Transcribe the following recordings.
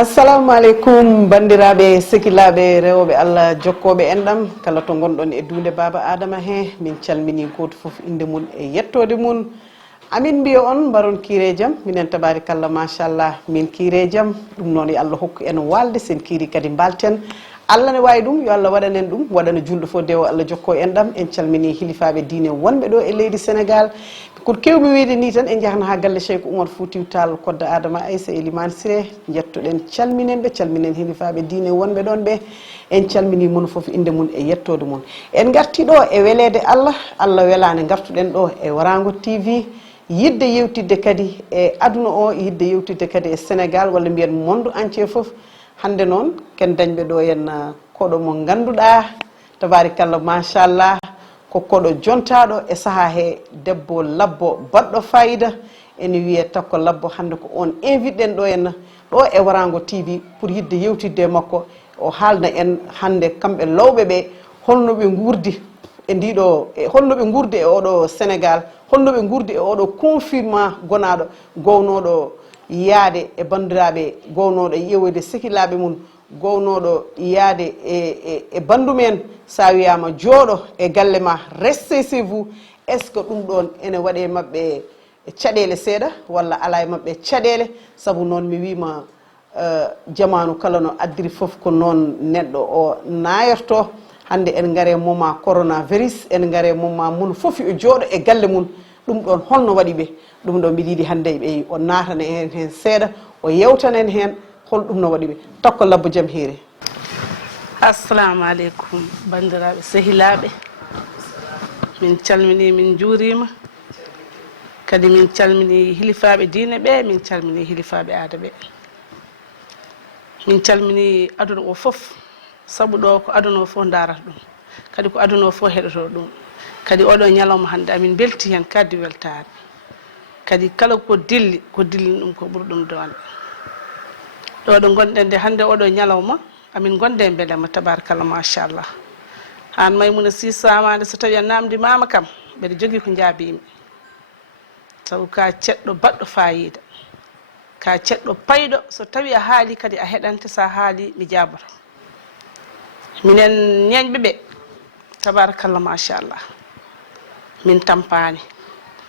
assalamu alaikum bandiraɓe sekilaɓe rewɓe Allah jokkoɓe enɗam kala to gonɗon e dunde baba adama he min calmini goto foof inde mum e yettode mum amin mbiya on mbaron kiire jaam minen tabarikallah machallah min kiire jaam ɗum noon yo Allah hokku en walde sen kiiri kadi balten Allah ne wawi ɗum yo Allah waɗanen ɗum waɗana julɗo fo dewo Allah jokko enɗam en calmini hilifaɓe diine wonɓe ɗo e leydi Sénégal ko kewmi wiide ni tan en jahna ha galle Cheikh Oumar Foutiyou Tall kodda Adama Aissa Elimane Siré jettoɗen calminen ɓe calminen hilifaɓe diine wonɓe ɗon ɓe en calmini mono foof inde mum e yettode mum en garti ɗo e welede Allah Allah welane gartuɗen ɗo e Warango TV yidde yewtidde kadi e aduna o yidde yewtidde kadi e Sénégal walla mbiyen monde entier foof hande noon ken dañɓe ɗo henna koɗo mo ganduɗa tabarikallah machallah ko koɗo jontaɗo e saaha he debbo labbo baɗɗo fayida ene wiye Takko Labbo hande ko on invite ɗen ɗo henna ɗo e Warango TV pour yidde yewtidde makko o haalna en hande kamɓe lawɓe ɓe holno ɓe gurdi e ndiɗo holno ɓe gurdi e oɗo Sénégal holno ɓe gurdi e oɗo confinement gonaɗo gownoɗo yaade e bandiraɓe gownoɗo ƴewoyde sehilaɓe mum gownoɗo yaade e bandumen sa wiyama jooɗo e galle ma restez chez vous est ce que ɗum ɗon ene waɗe mabɓe caɗele seeɗa walla ala e mabɓe caɗele saabu noon mi wima jamanu kala no addiri foof ko noon neɗɗo o nayorto hande en gaare moment coronavirus en gaare moment mun foof o jooɗo e galle mum ɗum ɗon holno waɗi ɓe ɗum ɗo mbiɗa yiiɗi hande ɓe o natana en hen seeɗa o yewtanen hen holɗum no waɗi ɓe Takko Labbo jaam hiire assalamu aleykum bandiraɓe sehilaɓe min calmini min juurima kadi min calmini hilifaɓe diine ɓe min calmini hilifaɓe aada ɓe min calmini aduna o foof saabu ɗo ko aduna o fof darata ɗum kadi ko aduna o fof heɗoto ɗum kadi oɗo ñalawma hande amin belti hen kaddi weltare kadi kala ko dilli ɗum ko ɓuuri ɗum donde ɗo ɗo gonɗen nde hande oɗo ñalawma amin gonde beelema tabarakallah machallah han Maimouna Sy Samade so tawi a namdimama kam mbeɗa jogui ko jaabimi saabu ka ceɗɗo baɗɗo fayida ka ceɗɗo payɗo so tawi a haali kadi a heɗante sa haali mi jaboto minen ñeñɓe ɓe tabarakallah machallah min tampani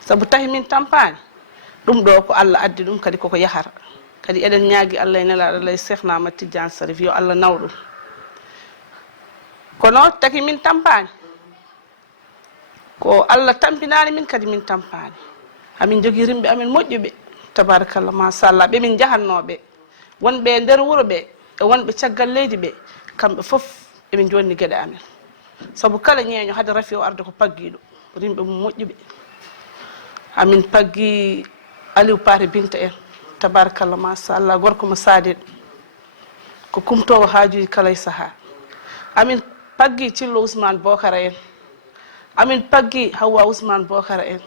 saabu tahi min tampani ɗum ɗo ko Allah addi ɗum kadi koko yahata kadi eɗen ñaagui Allah e nelaɗo Allah e Cheikh Ahmad Tidiane Sarif yo Allah naw ɗum kono taki min tampani ko Allah tampinani min kadi min tampani amin jogui rimɓe amin moƴƴuɓe tabarakallah machallah ɓe min jahannoɓe wonɓe e nder wuuro ɓe e wonɓe caggal leydi ɓe kamɓe foof eɓe jonni gueɗe amen saabu kala ñeeño haade rafi o arde ko pagguiɗo rimɓe mum moƴƴuɓe amin paggi Aliou Paté Binta en tabarakallah machallah gorko mo saadiɗo ko kumtowo haajuji kala e saaha amin paggi Thillo Ousmane Bocara en amin paggi Hawwa Ousmane Bocara en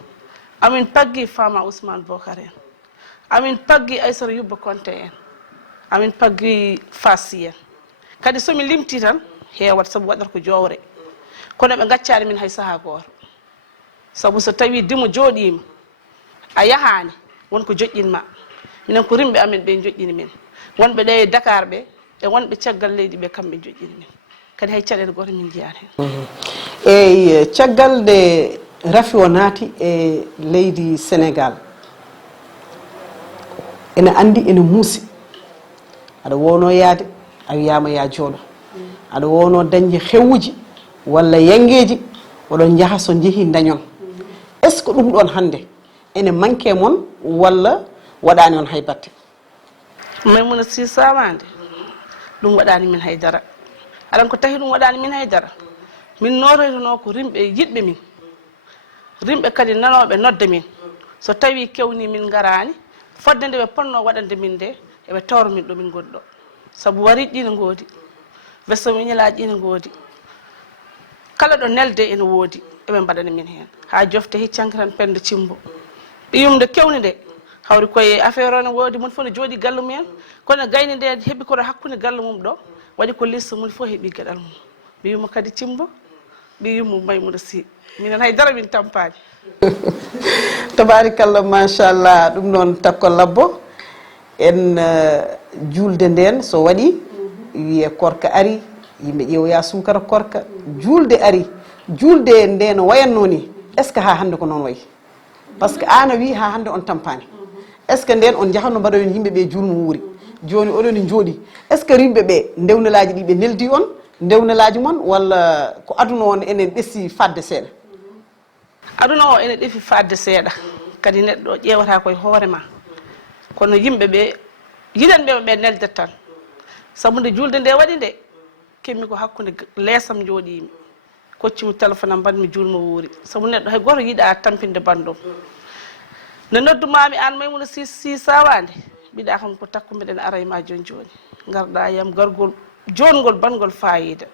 amin paggi Fama Ousmane Bocara en amin paggi Aissata Yubba Konté en amin paggi Fassi en kadi somi limti tan heewat saabu waɗata ko jowre kono ɓe gaccani min hay saaha goto saabu so tawi dimo jooɗima a yahani wonko joƴƴinma minen ko rimɓe amen ɓe joƴƴini min wonɓe ɗe e Dakar ɓe e wonɓe caggal leydi ɓe kamɓe joƴƴini min kadi hay caɗele goto min jiyani hen eyyi caggal nde rafi o naati e leydi Sénégal ene andi ene muusi aɗa wowno yaade a wiyama ya jooɗo aɗa wowno dañde hewuji walla yangueji oɗon jaaha so jeehi dañon est ce que ɗum ɗon hande ene manque moon walla waɗani on hay batte Maimouna Sy Samade ɗum waɗani min haydara aɗan ko tahi ɗum waɗani min haydara min notoytono ko rimɓe yiɗɓe min rimɓe kadi nanoɓe nodda min so tawi kewni min garani fodde nde ɓe ponno waɗande min nde eɓe tawra min ɗo min goni ɗo saabu wariɗi ɗi ne goodi wesso miñalaji ɗi ne goodi kala ɗo nelde ene woodi eɓe mbaɗana min hen ha jofte hiccanke tan pende cimbo ɓiyumde kewni nde hawri koye affaire o ne woodi mon fof ne jooɗi galle mumen kono gayni nde heeɓi koɗo hakkude galle mum ɗo waɗi ko liste mum fof heeɓi gueɗal mum ɓiyummo kadi cimbo ɓiyummo Maimouna Sy minen haydara min tampani tabarikallah machallah ɗum noon Takko Labbo en julde nden so waɗi wiye korka ari yimɓe ƴeewoya sukara korka julde ari julde nde no wayanno ni est ce que ha hande ko noon wayi par ce que an a wi ha hande on tampani est ce que nden on jahanno mbaɗoyon yimɓeɓe julmo wuuri joni oɗon jooɗi est ce que rimɓeɓe ndewnalaji ɗi ɓe neldi on ndewnalaji mon walla ko aduna on enen ɗessi fadde seeɗa aduna o ene ɗefi fadde seeɗa kadi neɗɗo ƴewata koye hoorema kono yimɓeɓe yiɗanɓe ɓe neldet tan saabu nde julde nde waɗi nde kemmi ko hakkude leesam jooɗimi koccimi téléphone am mbanmi julmo wuuri saabu neɗɗo hay goto yiiɗa tampinde bandum nde noddumami an Maimouna si sawande mbiɗa kam ko takku mbiɗen ara e ma joni joni garɗa yam gargol jongol bangol fayida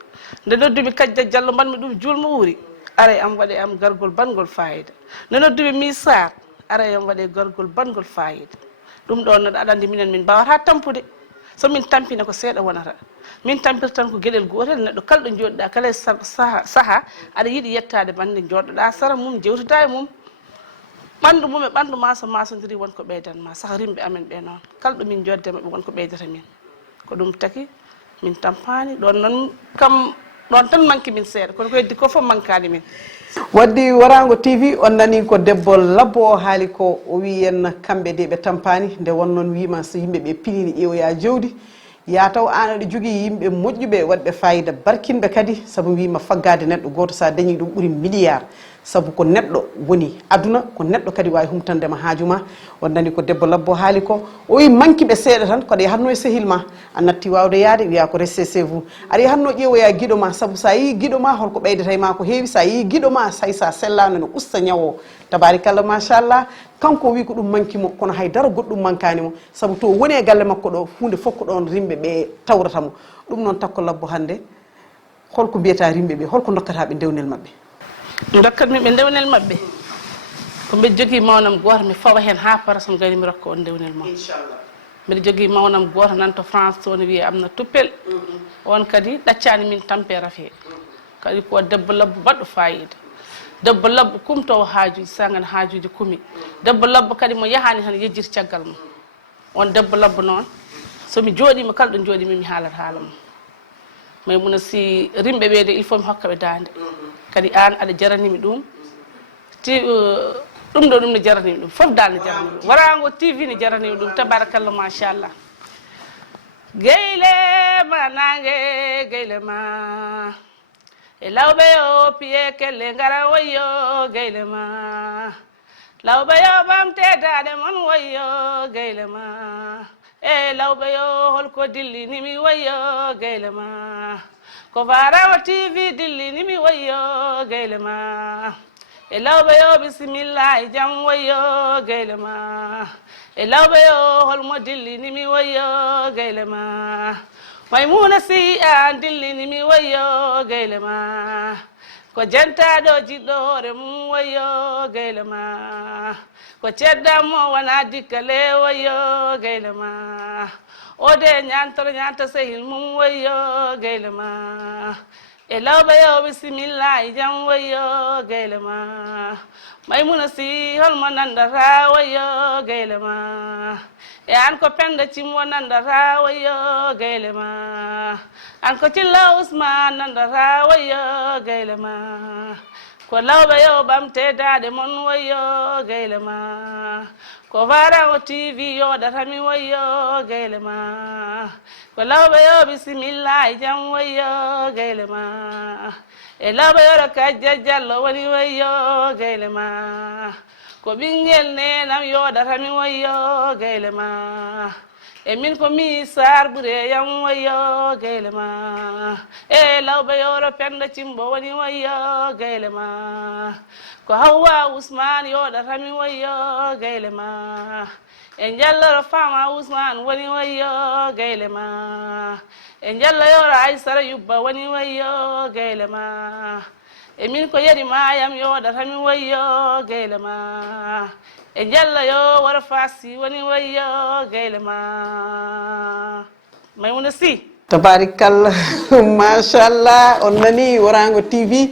nde noddumi Kadja Diallo mbanmi ɗum julmo wuuri ara e am waɗe am gargol bangol fayida nde noddumi Misar ara e am waɗe gargol bangol fayida ɗum ɗon noɗa aɗa andi minen min mbawata tampude somin tampina ko seeɗa wonata min tampirtan ko gueɗel gotel neɗɗo kala ɗo joɗiɗa kala saaha aɗa yiiɗi yettade bande joɗɗoɗa sara mum jewtida e mum ɓandu mum e ɓandu ma so masodiri wonko ɓeydanma saaha rimɓe amen ɓe noon kala ɗo min joddema ɓe wonko ɓeydata min ko ɗum taki min tampani ɗon noon kam ɗon tan manque min seeɗa kono ko heddi ko foof mankani min waddi Warango TV on nani ko debbo labbo o haali ko o wi en kamɓe de ɓe tampani nde won noon wima so yimɓeɓe pinini ƴeewoya jawdi ya taw an aɗa jogui yimɓe moƴƴuɓe waɗɓe fayida barkinɓe kadi saabu wima faggade neɗɗo goto sa dañi ɗum ɓuuri milliard saabu ko neɗɗo woni aduna ko neɗɗo kadi wawi humtandema haajuma on nani ko debbo labbo haali ko o wi manque ɓe seeɗa tan koɗa yahatno e sehil ma a natti wawde yaade wiya ko restez chez vous aɗa yahatno ƴeewoya guiɗo ma saabu sa yi guiɗo ma holko ɓeydata e ma ko heewi sa yi guiɗo ma say sa sellano no usta ñawo tabarikalla machallah kanko wi ko ɗum manque mo kono haydara goɗɗum mankani mo saabu to woni e galle makko ɗo hunde fof ko ɗon rimɓe ɓe tawratamo ɗum noon takko labbo hande holko mbiyata rimɓe ɓe holko dokkataɓe ndewnel mabɓe dokkatmi ɓe ndewnel mabɓe ko mbiɗa jogui mawnam goto mi fawa hen ha para so gari mi rokka on ndewnel mo inchallah mbiɗa jogui mawnam goto nan to France to ne wiye amna tuppel on kadi ɗaccani min tampe rafe kadi ko debbo labbo baɗɗo fayida debbo labbo kumtowo haajuji sagan haajuji kumi debbo labbo kadi mo yahani tan yejjita caggal mum on debbo labbo noon somi jooɗima kala ɗo jooɗimi mi haalat haala mum Maimouna si rimɓe ɓe de il faut mi hokkaɓe dande kadi an aɗa jaranimi ɗum ti ɗum ɗo ɗum ne jaranimi ɗum foof dal ne jaranimi ɗum Warango TV ne jaranimi ɗum tabarakallah machallah geyle nangue geyle ma e lawɓe yo piye kelle ngara woyyo geyle ma lawɓe yo ɓamtedade mon woyyo geyle ma e lawɓe yo holko dillinimi woyyo geyle ma ko Warango TV dillinimi woyyo geyle ma e lawɓe yo bisimilla e jaam woyyo geyle ma e lawɓe yo holmo dillinimi woyyo geyle ma Maimouna si an dillinimi woyyo geyle ma ko jentaɗo jiɗɗo hoore mum woyyo geyle ma ko ceddammo wona dikkale woyyo geyle ma ode ñanta sehil mum woyyo geyle ma e lawɓe yo bisimilla e jaam woyyo geyle ma Maimouna si holmo nandata woyyo geyle ma e an ko penda cimmo nandata woyyo geyle ma an ko cilla Ousmane nandata woyyo geyle ma ko lawɓe yo ɓamtedade mon woyyo geyle ma ko Warango TV yoɗatami woyyo geyle ma ko lawɓe yo bisimilla e jaam woyyo geyle ma e lawɓe yoro Kadja Diallo woni woyyo geyle ma ko ɓinguel nenam yoɗatami woyyo geyle ma e min ko Misar ɓuureyam woyyo geyle ma e lawɓe yoro Penda Cimbo woni woyyo geyle ma ko Hawwa Ousmane yoɗatami woyyo geyle ma e jalloro Fama Ousmane woni woyyo geyle ma e jallo yoro Aissata Yubba woni woyyo geyle ma e min ko Yeri Mayam yoɗatami woyyo geyle ma e jalla yo wara Fassi woni woyyo geyle ma Maimouna Sy tabarikallah machallah on nani Warango TV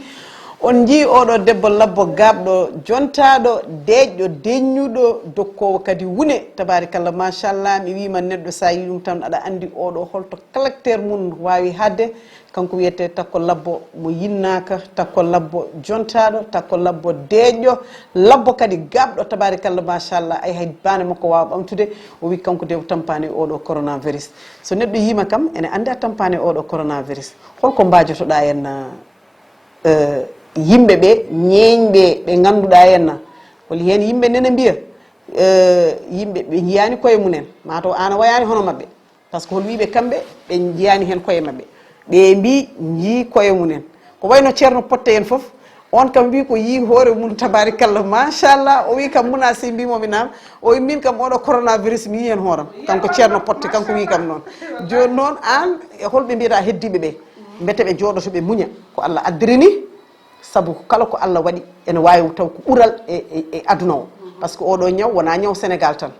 on jii oɗo debbo labbo gabɗo jontaɗo deƴƴo deññuɗo dokkowo kadi wune tabarikallah machallah mi wima neɗɗo sa yi ɗum tan aɗa andi oɗo holto caractére mum wawi hadde kanko wiyete takko labbo mo yinnaka takko labbo jontaɗo takko labbo deƴƴo labbo kadi gabɗo tabarikallah machallah ay hay bane makko wawa ɓamtude o wi kanko de tampani oɗo coronavirus so neɗɗo yima kam ene andi a tampani oɗo coronavirus holko mbajotoɗa hen yimɓe ɓe ñeeñɓe ɓe ganduɗa henna holi hen yimɓe nene mbiya yimɓe ɓe jiyani koye mumen mataw an a wayani hono mabɓe par ce que hol wiɓe kamɓe ɓe jiyani hen koye mabɓe ɓe mbi jii koye mumen ko wayno ceerno potte en foof on kam wi ko yi hoore mum tabarikallah machallah o wi kam muna si mbimomi nam o wi min kam oɗo coronavirus mi yi hen hooram kanko ceerno potte kanko wi kam noon joni noon an e holɓe mbiyata heddiɓe ɓe mbete ɓe jooɗoto ɓe muña ko Allah addirini sabu kala ko Allah waɗi ene wawi taw ko ɓuural e aduna o par ce que oɗo ñaw wona ñaw Sénégal tan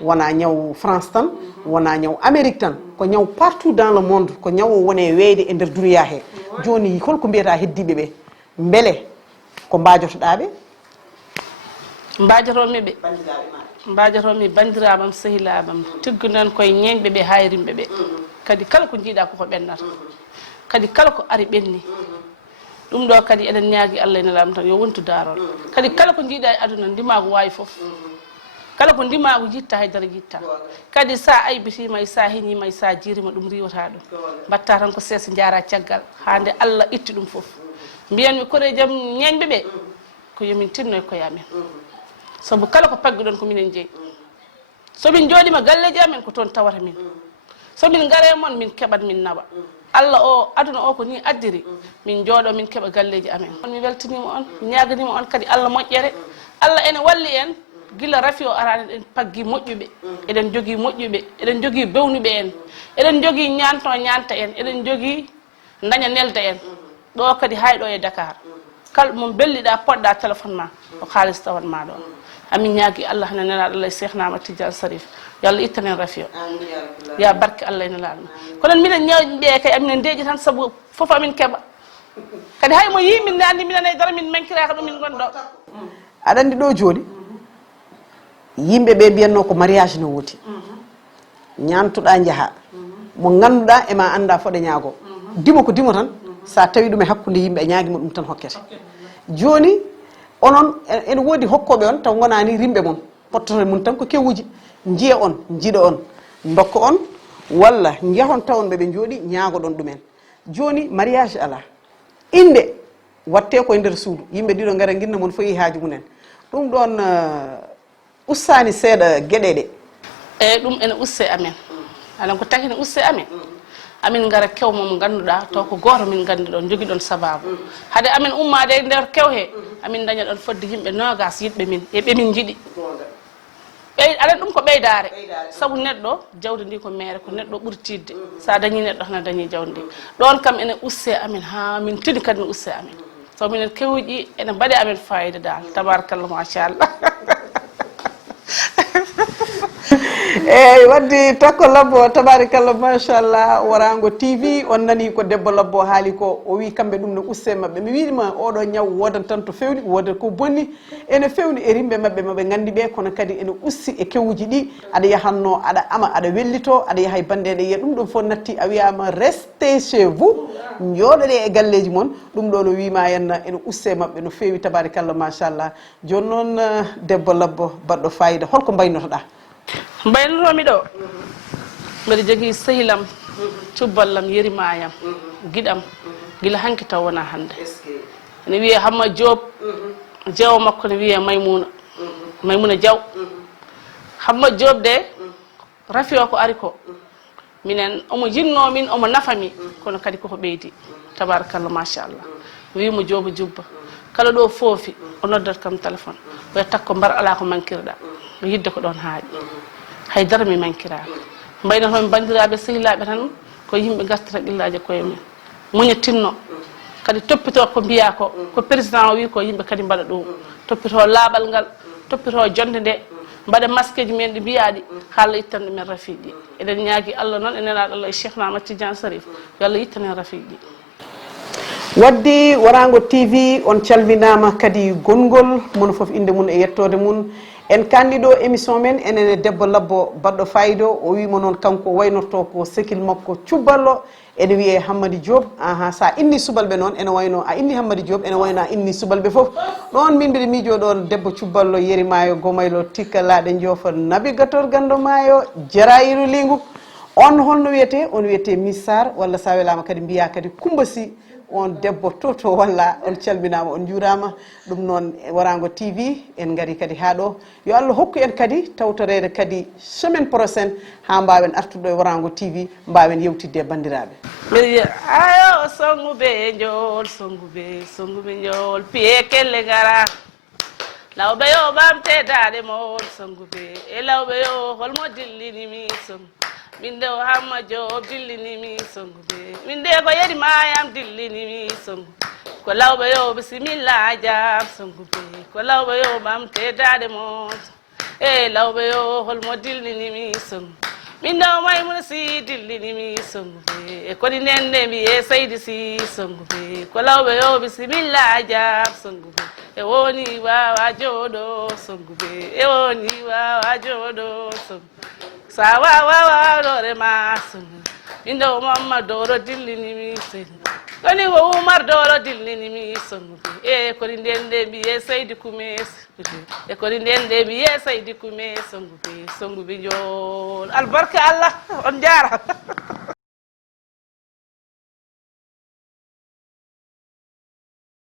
wona ñaw France tan wona ñaw Amérique tan ko ñaw partout dans le monde ko ñaw o wone weyde e nder duniya he joni holko mbiyata heddiɓe ɓe beele ko mbajotoɗaɓe mbajotomi bandiraɓam sehilaɓam tiggunan koye ñeñɓe ɓe hayrimɓe ɓe kadi kala ko jiiɗa koko ɓennata kadi kala ko ari ɓenni ɗum ɗo kadi eɗen ñaagui Allah ene lam tan yo wontu darol kadi kala ko jiiɗa e aduna ndimago wawi foof kala ko ndimago jitta haydara jitta kadi sa aybitima e sa heñima e sa jirima ɗum riwata ɗum mbatta tan ko seesa jara caggal hande Allah itti ɗum foof mbiyanmi kore jaam ñeñɓe ɓe ko yomin tinno e koye amen saabu kala ko pagguɗon ko minen jeeyi somin jooɗima galleji amen ko toon tawata min somin gaare moon min keɓat min nawa Allah o aduna o ko ni addiri min jooɗo min keɓa galleji amen on mi weltanima on mi ñaganima on kadi Allah moƴƴere Allah ene walli en gila rafi o arani eɗen paggi moƴƴuɓe eɗen jogui moƴƴuɓe eɗen jogui bewnuɓe en eɗen jogui ñanto ñanta en eɗen jogui daña nelda en ɗo kadi hayɗo e Dakar kala mo belliɗa poɗɗa téléphone ma o halis tawanma ɗo amin ñaagui Allah hana nelaɗo Allah e Cheikhnama Tidiane Sarif yo Allah ittanen rafi o ya barke Allah ene laalma kono minen ñawɓe kay aminen deeƴi tan saabu foof amin keeɓa kadi hay mo yimin ne andi minen haydara min mankiraka ɗo min gonɗo aɗa andi ɗo joni yimɓe ɓe mbiyanno ko mariage no woti ñantuɗa jaaha mo ganduɗa ema anda foɗe ñaago dimo ko dimo tan sa tawi ɗum e hakkude yimɓe e ñaaguima ɗum tan hokkete joni onon ene woodi hokkoɓe on taw gonani rimɓe mon pottoto mum tan ko kewuji jiya on jiiɗa on dokka on walla jehon tawon ɓeɓe jooɗi ñaagoɗon ɗumen joni mariage ala inde watte koye nder suudu yimɓe ɗiɗo gara guinna moon foyi haaji mumen ɗum ɗon ustani seeɗa gueɗe ɗe eyyi ɗum ene usse amen alan ko taki ne usse amen amin gara kew mom ganduɗa taw ko goto min gandi ɗon jogui ɗon sababu haade amin ummade e nder kew he amin daña ɗon fodde yimɓe nogas yiɗɓe min e ɓemin jiiɗi aɗa ɗum ko ɓeydare saabu neɗɗo jawdi ndi ko mere ko neɗɗo ɓuuri tidde sa dañi neɗɗo hana dañi jawdi ndi ɗon kam ene usse amin ha min tini kadi ne usse amin so minen kewuji ene mbaɗi amin fayida dal tabarakallah machallah eyyi wadde takko labbo tabarikallah machallah Warango TV on nani ko debbo labbo haali ko o wi kamɓe ɗum no usse mabɓe mi wiima oɗo ñaw wodan tan to fewni wodan ko bonni ene fewni e rimɓe mabɓe maɓe gandi ɓe kono kadi ene ussi e kewuji ɗi aɗa yahanno aɗa ama aɗa wellito aɗa yaha e bandeɗe yiya ɗum ɗon fof natti a wiyama restez chez vous jooɗoɗe e galleji moon ɗum ɗo no wima henna ene usse mabɓe no fewi tabarikallah machallah joni noon debbo labbo baɗɗo fayida holko mbaynotoɗa mbaynotomi ɗo mbiɗa jogui sehilam cubballam yerimayam guiɗam guila hanki taw wona hande ene wiye Hamma Diop jeewo makko ne wiye Maymuna Diaw Hamma Diop de rafi o ko ari ko minen omo jinno min omo nafami kono kadi koko ɓeydi tabarakallah machallah wimo Diop jubba kala ɗo foofi o noddat kam téléphone oya takko mbar ala ko mankirɗa o yidde ko ɗon haaƴi haydara mi mankiraka mbaynotomi bandiraɓe sehilaɓe tan ko yimɓe gartata ɓillaji koye men muña tinno kadi toppito ko mbiya ko président o wi ko yimɓe kadi mbaɗa ɗum toppito laaɓal ngal toppito jonde nde mbaɗa masque ji men ɗi mbiyaɗi haala ittan ɗumen rafiɗi eɗen ñaagui Allah noon e nelaɗo Allah e Cheikhnama Tidiane Sarif yo Allah ittanen rafiɗi waddi Warango TV on calminama kadi gongol mono foof inde mum e yettode mum en kandiɗo émission men enen e debbo labbo baɗɗo fayida o wimo noon kanko waynorto ko sekil makko cuballo ene wiye Hammady Diop sa inni subalɓe noon ene wayno a inni Hammady Diop ene wayno a inni subalɓe foof ɗon min mbiɗa miijo ɗon debbo cuballo yeri maayo gomaylo tikka laaɗe joofa navigateur gando maayo jarayiru lingu on holno wiyete on wiyete Missar walla sa welama kadi mbiya kadi Coumba Sy on debbo toto walla on calminama on juurama ɗum noon Warango TV en gari kadi ha ɗo yo Allah hokku en kadi tawtorede kadi semaine prochaine ha mbawen artuɗo e Warango TV mbawen yewtidde e bandiraɓe mbiɗa ayo songuɓe jol songuɓe jol piye kelle gara lawɓe yo ɓamtedade mol songuɓe e lawɓe yo holmo dillinimi songu min de o Hamma Diop dillinimi songuɓe min de ko yedi mayam dillinimi songu ko lawɓe yo bisimilla jam songuɓe ko lawɓe yo ɓamtedade mon e lawɓe yo holmo dillinimi songu min de o Maymuna Sy dillinimi songuɓe e kodi nende mbiye Seydi Sy songuɓe ko lawɓe yo bisimilla jam songuɓe e woni wawa jooɗo songuɓe e woni wawa jooɗo songu sa wawa ɗore ma songu min de o Mamma Doro dillinimi songu koni ko Oumar Doro dillinimi songuɓe e kodi ndende mbiye Seydi Koumé e kodi ndende mbiye Seydi Koumé songuɓe jol albarka Allah on jarama